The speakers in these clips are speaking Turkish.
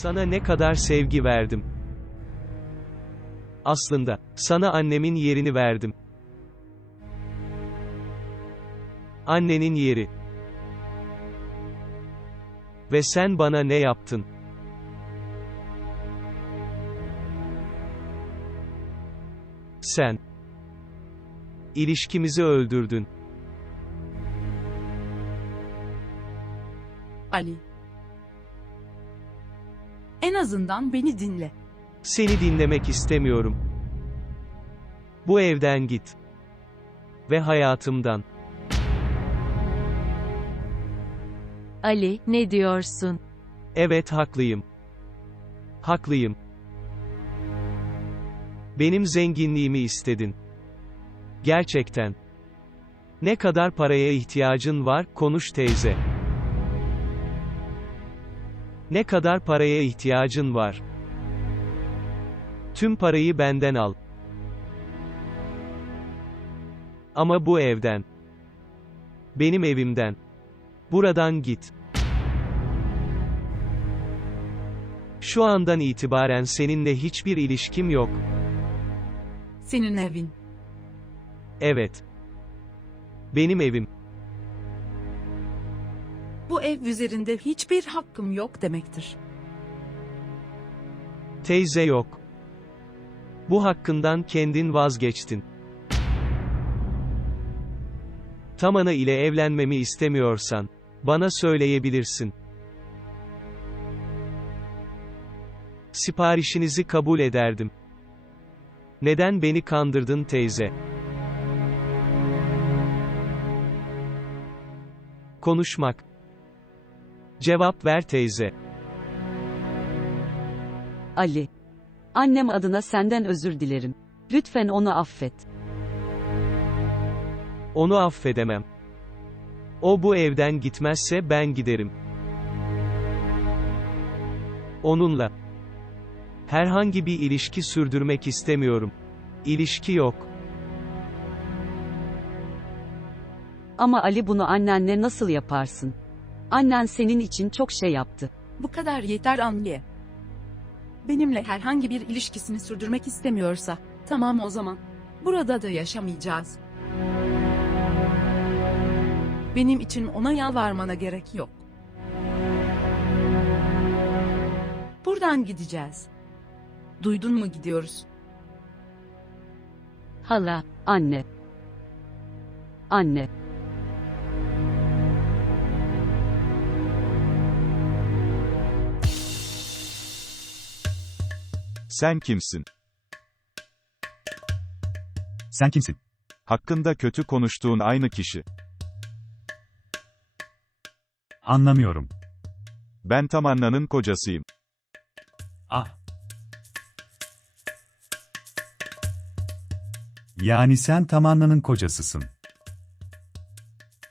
Sana ne kadar sevgi verdim. Aslında, sana annemin yerini verdim. Annenin yeri. Ve sen bana ne yaptın? Sen. İlişkimizi öldürdün. Ali. En azından beni dinle. Seni dinlemek istemiyorum. Bu evden git. Ve hayatımdan. Ali, ne diyorsun? Evet haklıyım. Haklıyım. Benim zenginliğimi istedin. Gerçekten. Ne kadar paraya ihtiyacın var, konuş teyze. Ne kadar paraya ihtiyacın var? Tüm parayı benden al. Ama bu evden. Benim evimden. Buradan git. Şu andan itibaren seninle hiçbir ilişkim yok. Senin evin. Evet. Benim evim. Ev üzerinde hiçbir hakkım yok demektir. Teyze yok. Bu hakkından kendin vazgeçtin. Tamana ile evlenmemi istemiyorsan, bana söyleyebilirsin. Siparişinizi kabul ederdim. Neden beni kandırdın teyze? Konuşmak. Cevap ver teyze. Ali. Annem adına senden özür dilerim. Lütfen onu affet. Onu affedemem. O bu evden gitmezse ben giderim. Onunla herhangi bir ilişki sürdürmek istemiyorum. İlişki yok. Ama Ali bunu annenle nasıl yaparsın? Annen senin için çok şey yaptı. Bu kadar yeter anne. Benimle herhangi bir ilişkisini sürdürmek istemiyorsa, tamam o zaman. Burada da yaşamayacağız. Benim için ona yalvarmana gerek yok. Buradan gideceğiz. Duydun mu gidiyoruz? Hala, anne. Anne. Sen kimsin? Sen kimsin? Hakkında kötü konuştuğun aynı kişi. Anlamıyorum. Ben Tamanna'nın kocasıyım. Ah. Yani sen Tamanna'nın kocasısın.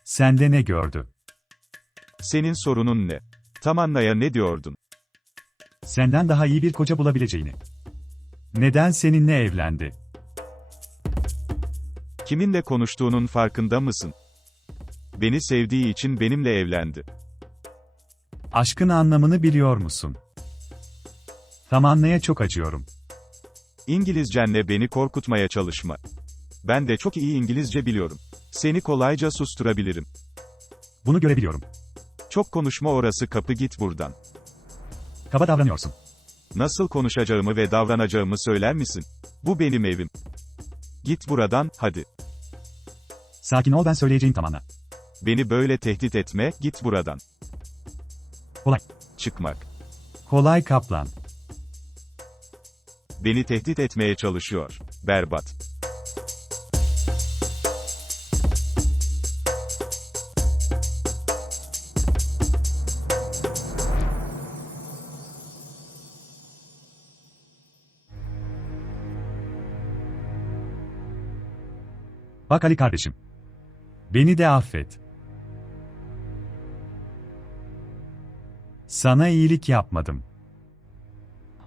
Sende ne gördü? Senin sorunun ne? Tamanna'ya ne diyordun? Senden daha iyi bir koca bulabileceğini. Neden seninle evlendi? Kiminle konuştuğunun farkında mısın? Beni sevdiği için benimle evlendi. Aşkın anlamını biliyor musun? Tamanna'ya çok acıyorum. İngilizcenle beni korkutmaya çalışma. Ben de çok iyi İngilizce biliyorum. Seni kolayca susturabilirim. Bunu görebiliyorum. Çok konuşma orası kapı git buradan. Kaba davranıyorsun. Nasıl konuşacağımı ve davranacağımı söyler misin? Bu benim evim. Git buradan, hadi. Sakin ol ben söyleyeceğim Tamanna. Beni böyle tehdit etme, git buradan. Kolay. Çıkmak. Kolay kaplan. Beni tehdit etmeye çalışıyor. Berbat. Bak Ali kardeşim. Beni de affet. Sana iyilik yapmadım.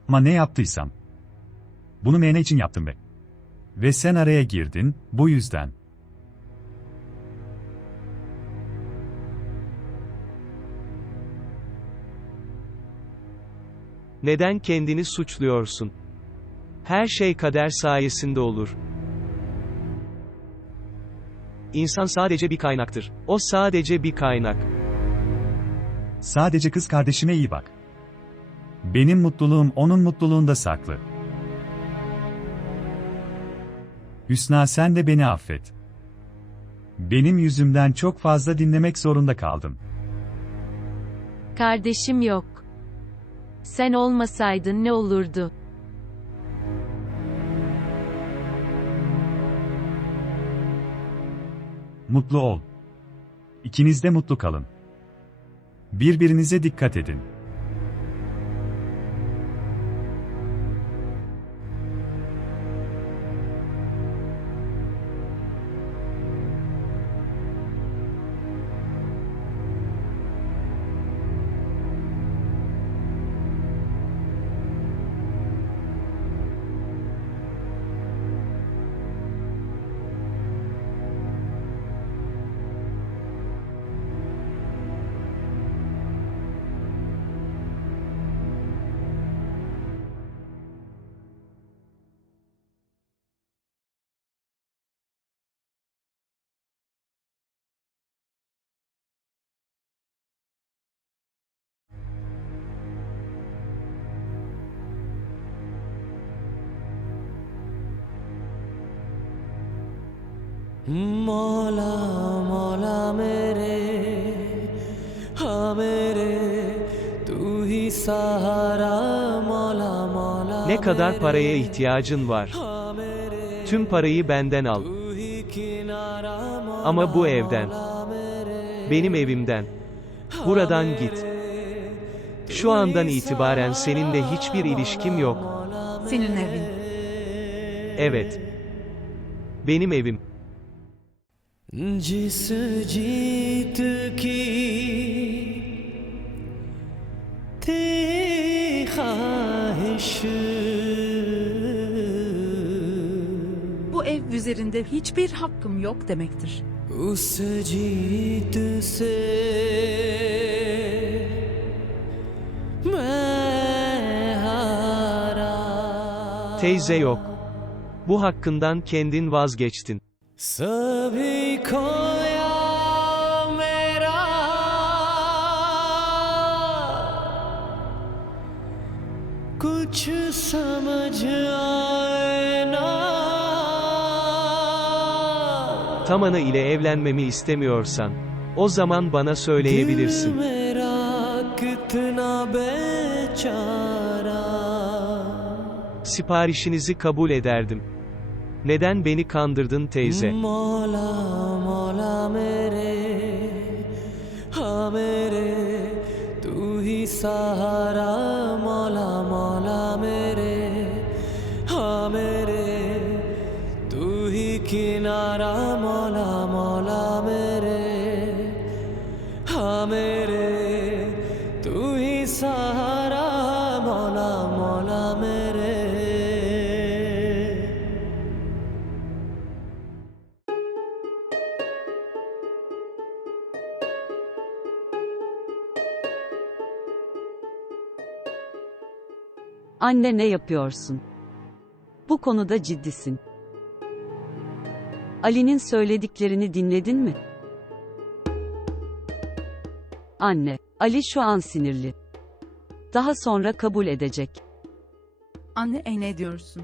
Ama ne yaptıysam. Bunu meyne için yaptım be. Ve sen araya girdin, bu yüzden. Neden kendini suçluyorsun? Her şey kader sayesinde olur. İnsan sadece bir kaynaktır. O sadece bir kaynak. Sadece kız kardeşime iyi bak. Benim mutluluğum onun mutluluğunda saklı. Hüsna sen de beni affet. Benim yüzümden çok fazla dinlemek zorunda kaldım. Kardeşim yok. Sen olmasaydın ne olurdu? Mutlu ol. İkiniz de mutlu kalın. Birbirinize dikkat edin. मौला मौला मेरे हाँ मेरे तू ही सहारा मौला मौला Ne kadar paraya ihtiyacın var? हाँ मेरे Tüm parayı benden al. तू ही किनारा मौला Ama bu evden. मेरे Benim evimden. Buradan git. Şu andan itibaren seninle hiçbir ilişkim yok. Senin evin. Evet. Benim evim. जिस जीत की थी ख्वाहिश Bu ev üzerinde hiçbir hakkım yok demektir. उस जीत से मैं हारा Teyze yok. Bu hakkından kendin vazgeçtin. सभी खोया मेरा कुछ समझ आए ना Tamana ile evlenmemi istemiyorsan, o zaman bana söyleyebilirsin. दिल मेरा कितना बेचारा Siparişinizi kabul ederdim. Neden beni kandırdın teyze? Mola, mola mere, ha mere, tu hi sahara Anne ne yapıyorsun? Bu konuda ciddisin. Ali'nin söylediklerini dinledin mi? Anne, Ali şu an sinirli. Daha sonra kabul edecek. Anne e ne diyorsun?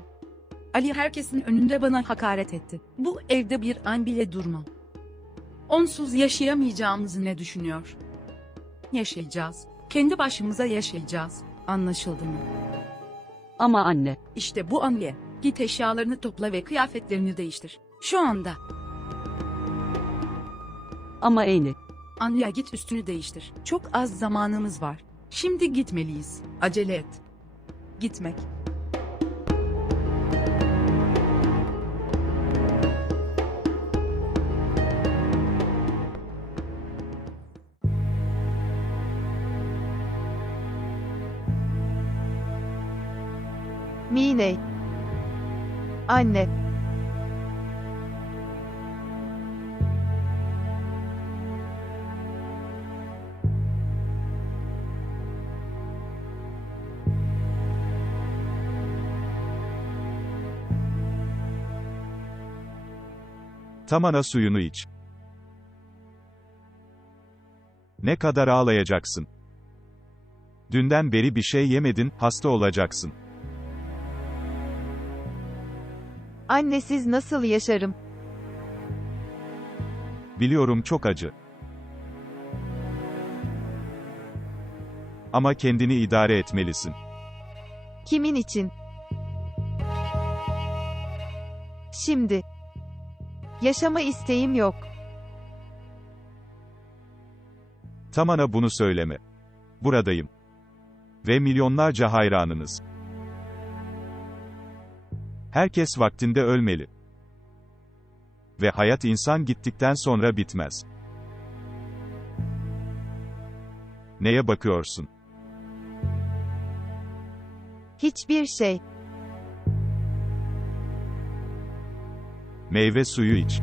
Ali herkesin önünde bana hakaret etti. Bu evde bir an bile durmam. Onsuz yaşayamayacağımızı ne düşünüyor? Yaşayacağız. Kendi başımıza yaşayacağız. Anlaşıldı mı? Ama anne, İşte bu anne. Git eşyalarını topla ve kıyafetlerini değiştir. Şu anda. ama Eni, Anya git üstünü değiştir. Çok az zamanımız var. Şimdi gitmeliyiz. Acele et. Gitmek. anne. Tamana suyunu iç. Ne kadar ağlayacaksın? Dünden beri bir şey yemedin, hasta olacaksın. Annesiz nasıl yaşarım? Biliyorum çok acı. Ama kendini idare etmelisin. Kimin için? Şimdi. Yaşama isteğim yok. Tamana bunu söyleme. Buradayım. Ve milyonlarca hayranınız. Herkes vaktinde ölmeli. Ve hayat insan gittikten sonra bitmez. Neye bakıyorsun? Hiçbir şey. Meyve suyu iç.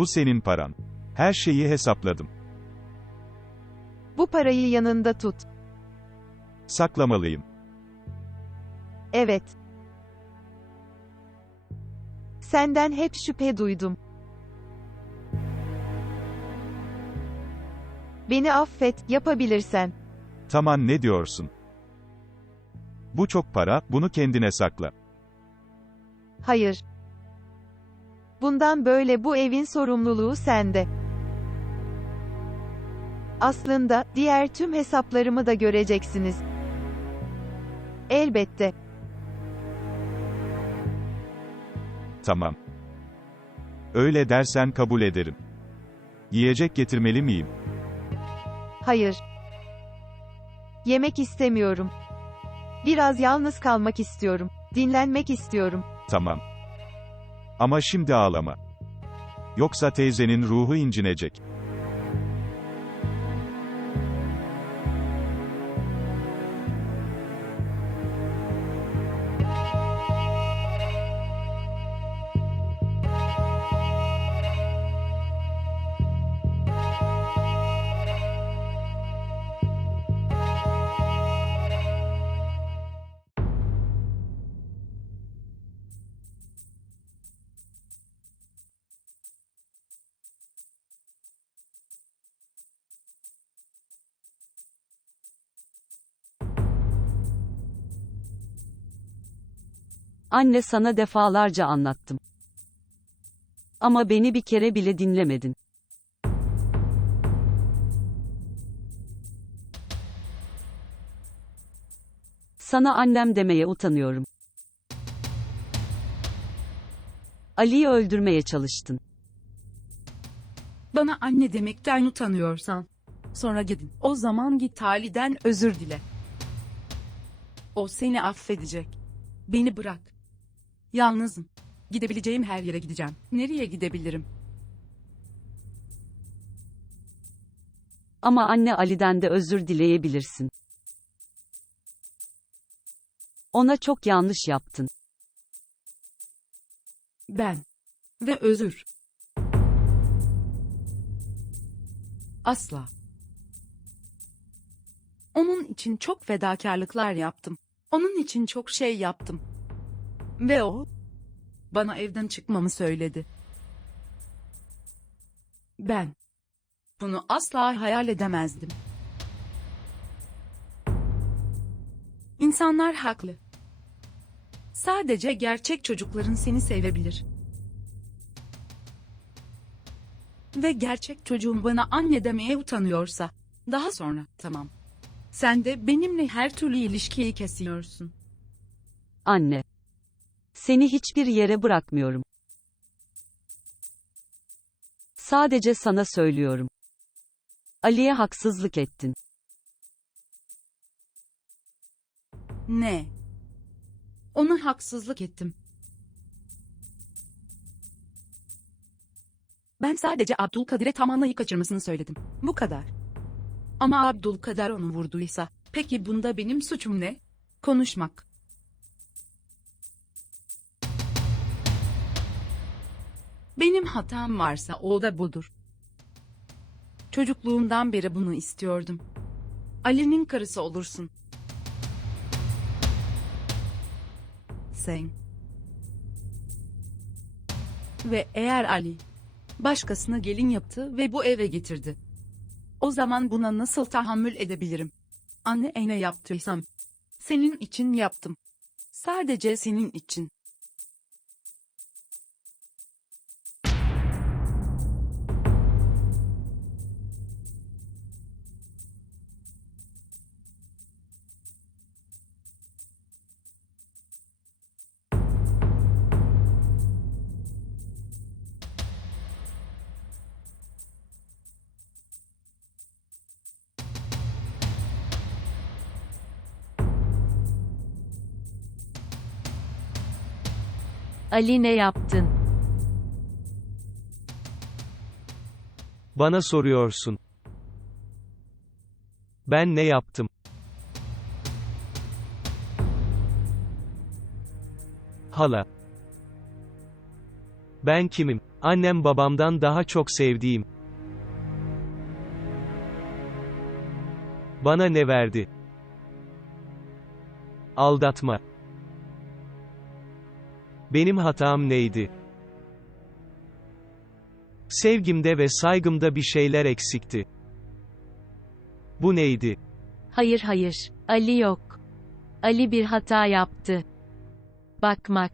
Bu senin paran. Her şeyi hesapladım. Bu parayı yanında tut. Saklamalıyım. Evet. Senden hep şüphe duydum. Beni affet, yapabilirsen. Taman ne diyorsun? Bu çok para, bunu kendine sakla. Hayır. Bundan böyle bu evin sorumluluğu sende. Aslında diğer tüm hesaplarımı da göreceksiniz. Elbette. Tamam. Öyle dersen kabul ederim. Yiyecek getirmeli miyim? Hayır. Yemek istemiyorum. Biraz yalnız kalmak istiyorum. Dinlenmek istiyorum. Tamam. Ama şimdi ağlama. Yoksa teyzenin ruhu incinecek. Anne sana defalarca anlattım. Ama beni bir kere bile dinlemedin. Sana annem demeye utanıyorum. Ali'yi öldürmeye çalıştın. Bana anne demekten utanıyorsan. Sonra gidin. O zaman git Ali'den özür dile. O seni affedecek. Beni bırak. Yalnızım. Gidebileceğim her yere gideceğim. Nereye gidebilirim? Ama anne Ali'den de özür dileyebilirsin. Ona çok yanlış yaptın. Ben. Ve özür. Asla. Onun için çok fedakarlıklar yaptım. Onun için çok şey yaptım. Ve o bana evden çıkmamı söyledi. Ben bunu asla hayal edemezdim. İnsanlar haklı. Sadece gerçek çocukların seni sevebilir. Ve gerçek çocuğum bana anne demeye utanıyorsa, daha sonra tamam. Sen de benimle her türlü ilişkiyi kesiyorsun. Anne. Seni hiçbir yere bırakmıyorum. Sadece sana söylüyorum. Ali'ye haksızlık ettin. Ne? Ona haksızlık ettim. Ben sadece Abdülkadir'e Tamanna'yı kaçırmasını söyledim. Bu kadar. Ama Abdülkadir onu vurduysa, peki bunda benim suçum ne? Konuşmak. Benim hatam varsa o da budur. Çocukluğumdan beri bunu istiyordum. Ali'nin karısı olursun. Sen. Ve eğer Ali başkasına gelin yaptı ve bu eve getirdi. O zaman buna nasıl tahammül edebilirim? Anne ne yaptıysam senin için yaptım. Sadece senin için. Ali ne yaptın? Bana soruyorsun. Ben ne yaptım? Hala. Ben kimim? Annem babamdan daha çok sevdiğim. Bana ne verdi? Aldatma. Benim hatam neydi? Sevgimde ve saygımda bir şeyler eksikti. Bu neydi? Hayır hayır, Ali yok. Ali bir hata yaptı. Bakmak.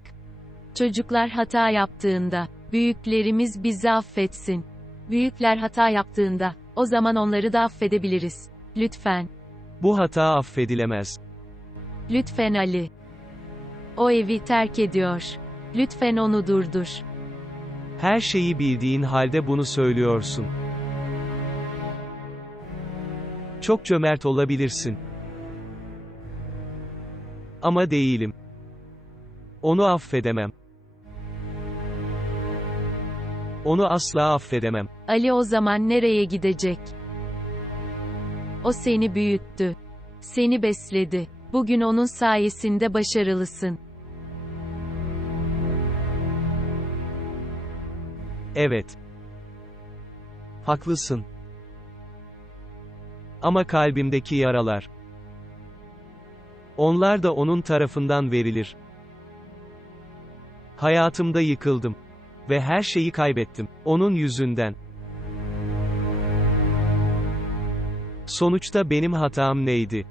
Çocuklar hata yaptığında, büyüklerimiz bizi affetsin. Büyükler hata yaptığında, o zaman onları da affedebiliriz. Lütfen, Bu hata affedilemez. lütfen Ali. O evi terk ediyor. Lütfen onu durdur. Her şeyi bildiğin halde bunu söylüyorsun. Çok cömert olabilirsin. Ama değilim. Onu affedemem. Onu asla affedemem. Ali o zaman nereye gidecek? O seni büyüttü. Seni besledi. Bugün onun sayesinde başarılısın. Evet. Haklısın. Ama kalbimdeki yaralar. Onlar da onun tarafından verilir. Hayatımda yıkıldım. Ve her şeyi kaybettim. Onun yüzünden. Sonuçta benim hatam neydi?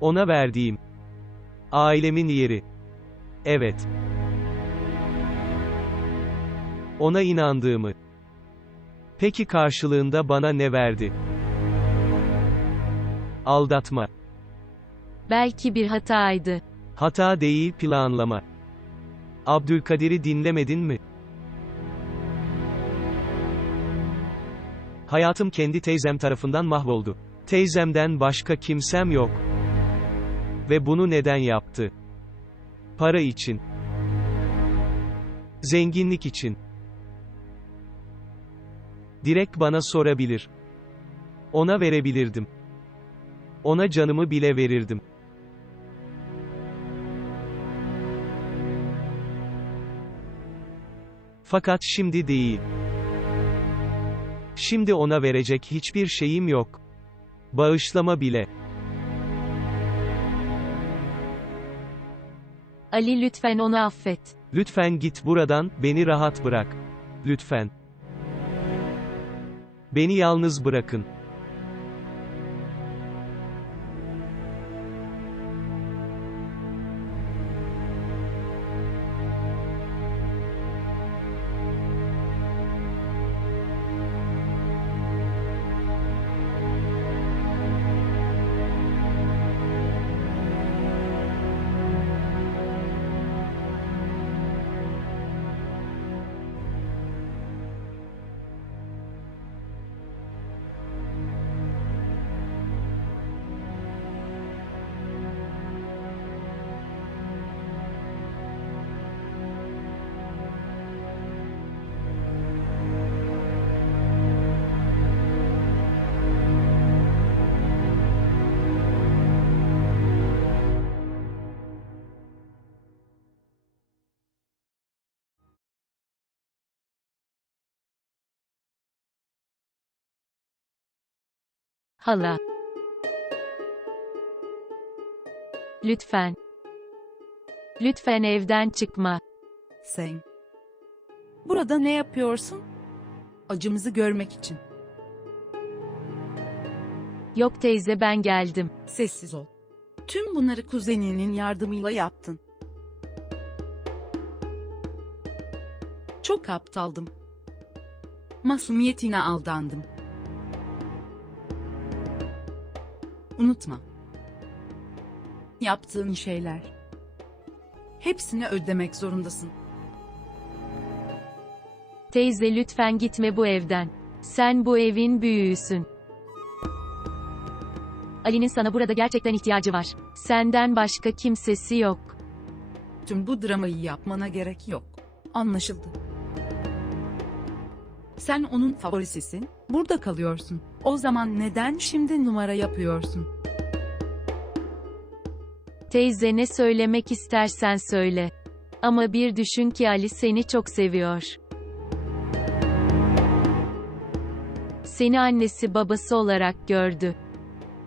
Ona verdiğim. Ailemin yeri. Evet. Ona inandığımı. Peki karşılığında bana ne verdi? Aldatma. Belki bir hataydı. Hata değil planlama. Abdülkadir'i dinlemedin mi? Hayatım kendi teyzem tarafından mahvoldu. Teyzemden başka kimsem yok. Ve bunu neden yaptı? Para için. Zenginlik için. Direkt bana sorabilir. Ona verebilirdim. Ona canımı bile verirdim. Fakat şimdi değil. Şimdi ona verecek hiçbir şeyim yok. Bağışlama bile. Ali lütfen onu affet. Lütfen git buradan, beni rahat bırak. Lütfen. Beni yalnız bırakın. Hala. Lütfen. Lütfen evden çıkma. Sen. Burada ne yapıyorsun? Acımızı görmek için. Yok teyze ben geldim. Sessiz ol. Tüm bunları kuzeninin yardımıyla yaptın. Çok aptaldım. Masumiyetine aldandım. Unutma. Yaptığın şeyler. Hepsini ödemek zorundasın. Teyze lütfen gitme bu evden. Sen bu evin büyüğüsün. Ali'nin sana burada gerçekten ihtiyacı var. Senden başka kimsesi yok. Tüm bu dramayı yapmana gerek yok. Anlaşıldı. Sen onun favorisisin, burada kalıyorsun. O zaman neden şimdi numara yapıyorsun? Teyze ne söylemek istersen söyle. Ama bir düşün ki Ali seni çok seviyor. Seni annesi babası olarak gördü.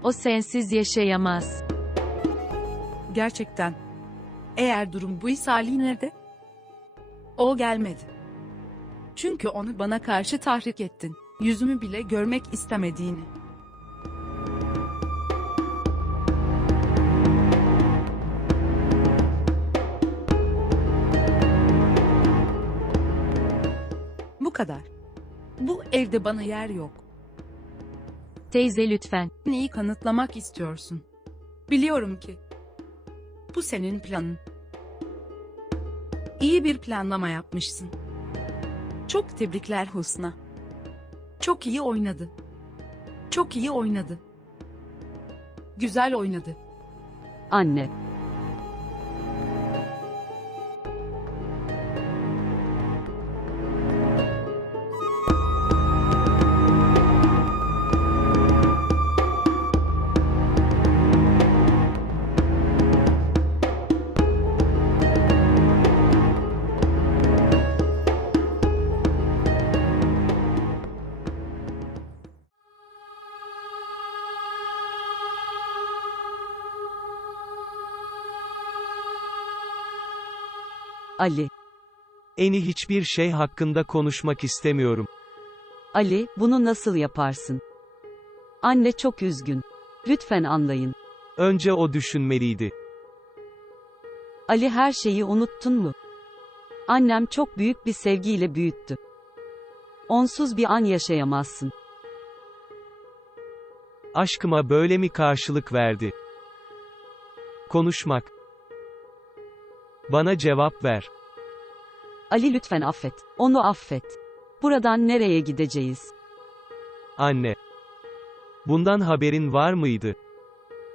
O sensiz yaşayamaz. Gerçekten. Eğer durum buysa Ali nerede? O gelmedi. Çünkü onu bana karşı tahrik ettin. Yüzümü bile görmek istemediğini. Bu kadar. Bu evde bana yer yok. Teyze lütfen. Neyi kanıtlamak istiyorsun? Biliyorum ki. Bu senin planın. İyi bir planlama yapmışsın. Çok tebrikler Husna. Çok iyi oynadı. Çok iyi oynadı. Güzel oynadı. Anne. Ali. Eni hiçbir şey hakkında konuşmak istemiyorum. Ali, bunu nasıl yaparsın? Anne çok üzgün. Lütfen anlayın. Önce o düşünmeliydi. Ali her şeyi unuttun mu? Annem çok büyük bir sevgiyle büyüttü. Onsuz bir an yaşayamazsın. Aşkıma böyle mi karşılık verdi? Konuşmak. Bana cevap ver. Ali lütfen affet. Onu affet. Buradan nereye gideceğiz? Anne. Bundan haberin var mıydı?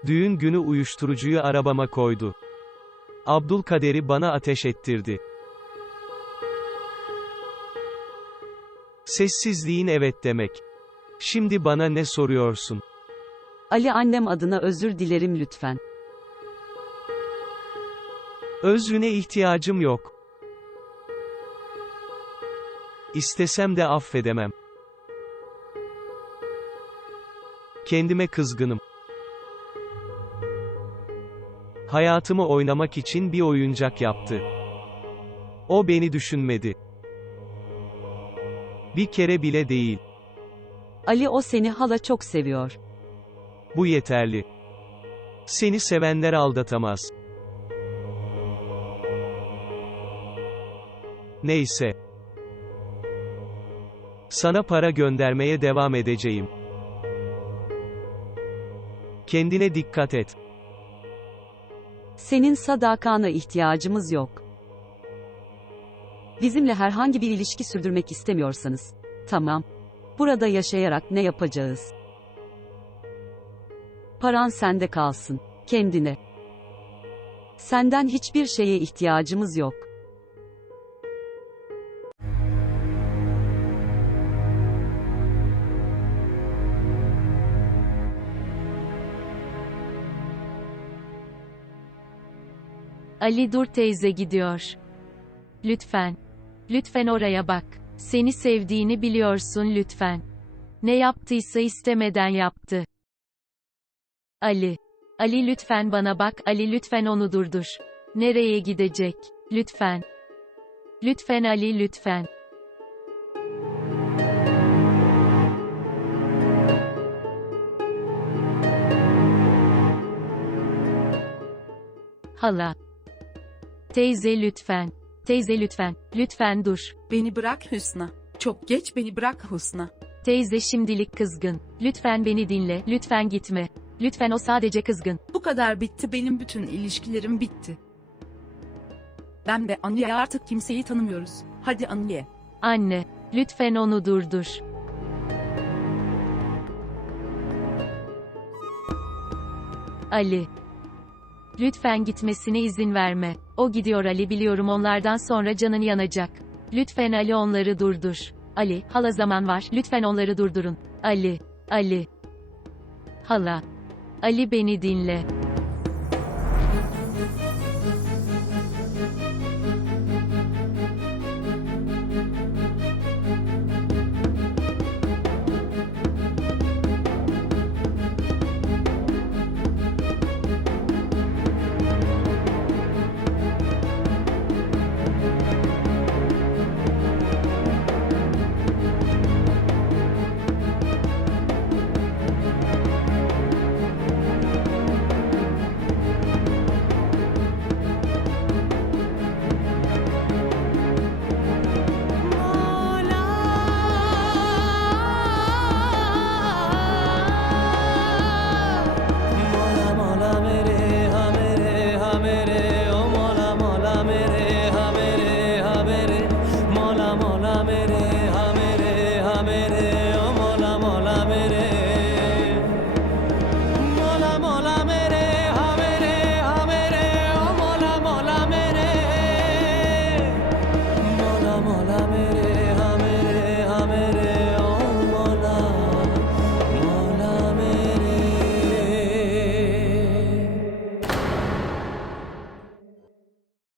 Düğün günü uyuşturucuyu arabama koydu. Abdülkader'i bana ateş ettirdi. Sessizliğin evet demek. Şimdi bana ne soruyorsun? Ali annem adına özür dilerim lütfen. Özrüne ihtiyacım yok. İstesem de affedemem. Kendime kızgınım. Hayatımı oynamak için bir oyuncak yaptı. O beni düşünmedi. Bir kere bile değil. Ali o seni hala çok seviyor. Bu yeterli. Seni sevenler aldatamaz. Neyse. Sana para göndermeye devam edeceğim. Kendine dikkat et. Senin sadakana ihtiyacımız yok. Bizimle herhangi bir ilişki sürdürmek istemiyorsanız. Tamam. Burada yaşayarak ne yapacağız? Paran sende kalsın. Kendine. Senden hiçbir şeye ihtiyacımız yok. Ali dur teyze gidiyor. Lütfen. Lütfen oraya bak. Seni sevdiğini biliyorsun lütfen. Ne yaptıysa istemeden yaptı. Ali. Ali lütfen bana bak, Ali lütfen onu durdur. Nereye gidecek? Lütfen. Lütfen Ali lütfen. Hala. Teyze lütfen. Teyze lütfen. Lütfen dur. Beni bırak Hüsna. Çok geç beni bırak Hüsna. Teyze şimdilik kızgın. Lütfen beni dinle. Lütfen gitme. Lütfen o sadece kızgın. Bu kadar bitti benim bütün ilişkilerim bitti. Ben ve Anne artık kimseyi tanımıyoruz. Hadi Anne. Anne, lütfen onu durdur. Ali. Lütfen gitmesine izin verme. O gidiyor Ali biliyorum onlardan sonra canın yanacak. Lütfen Ali onları durdur. Ali, hala zaman var. Lütfen onları durdurun. Ali. Ali. Hala. Ali beni dinle.